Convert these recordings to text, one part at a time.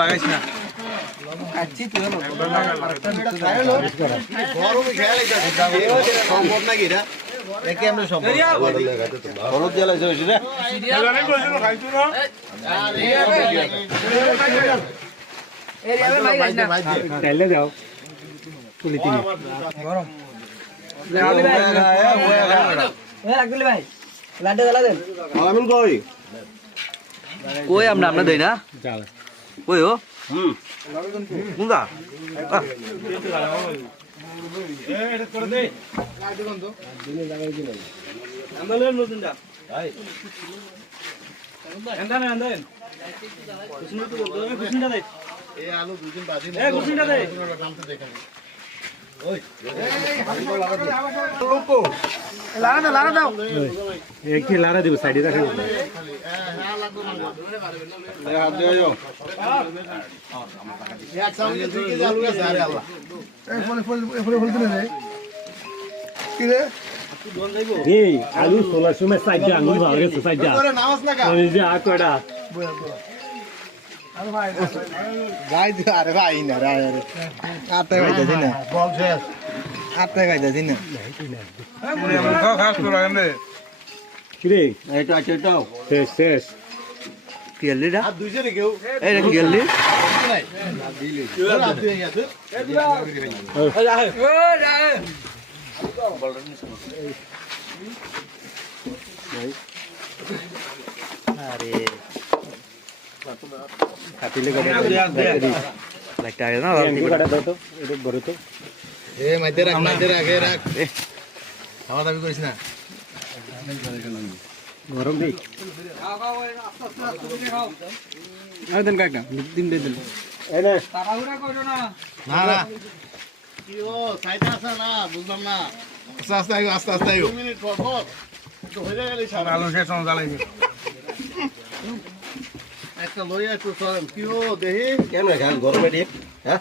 লাগাইছ না সম্ভব নাকি এটা কেমন সম্ভব হলুদ দিয়ে লাগছে রে তেলে দাও তুলি তিনি গরম ভাই লাড্ডু জ্বালা দেন আমিন কই কই আমরা দেই না জাল কই ও মুগা এটা করে দে আমলের নতুনটা ভাই এন্দানে এন্দানে কুসুনটা দে এই আলু দুদিন বাজি না কুসুনটা দে নামতে দেখাই ওই লাড়া দাও একটি লাড়া দিব সাইডে রাখো হাত দিয়ে যাও এক সামনে দুই কেজি আলু আছে আরে আল্লাহ ফুল দিলে রে কি রে এই আলু সোলার সময় সাইডে আঙুল ভাগ গেছে সাইডে তোরে নামাজ লাগা ওই যে আকড়া গাই দিও আরে ভাই না রে আরে আতে গাইতাছি না বল শেষ আতে গাইতাছি না খাস তো লাগেন রে কি রে এটা এটাও শেষ শেষ কিয়ালি না আর দুই জনে কেউ এই রে কিয়ালি রাত দিয়ে গেছে আরে কাটিলে করে লাগতে আগে না কাটা দাও তো এটা বড় তো এ মাইতে রাখ আগে রাখ খাওয়া দাবি করিস না গরম নেই আর দেন কাকা দিন দে দেন এনে না না কি ও সাইডে আসা না বুঝলাম না আস্তে আস্তে আয়ো 2 মিনিট পর তো হয়ে গেল সারা আলো শেষ হন জ্বালাই একটা লইয়া একটু সরেন কি ও দেহি কেন খান গরমে দিয়ে হ্যাঁ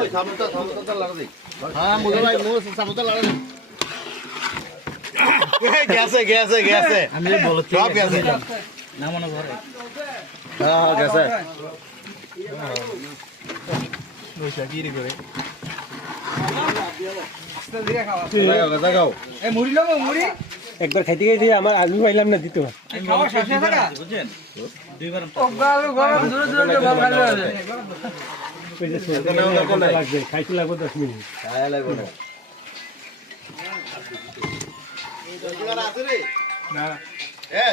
ওই সামুতা লাগা দে হ্যাঁ মুজে ভাই মো সামুতা লাগা দে গেছে আমি বলছি সব গেছে না মনে ঘরে হ্যাঁ গেছে বইসা কি রে করে লাগাও এই মুড়ি লবো মুড়ি একবার খাইতে গেছি আমার আলু পাইলাম না দিত খাওয়া শেষ হয়ে গেল বুঝছেন দুইবার ওগাল গরম দূরে দূরে ভালো ভালো আছে ওই যে সোলা লাগবে খাইতে লাগবে 10 মিনিট আয়া লাগবে না আছে রে না এ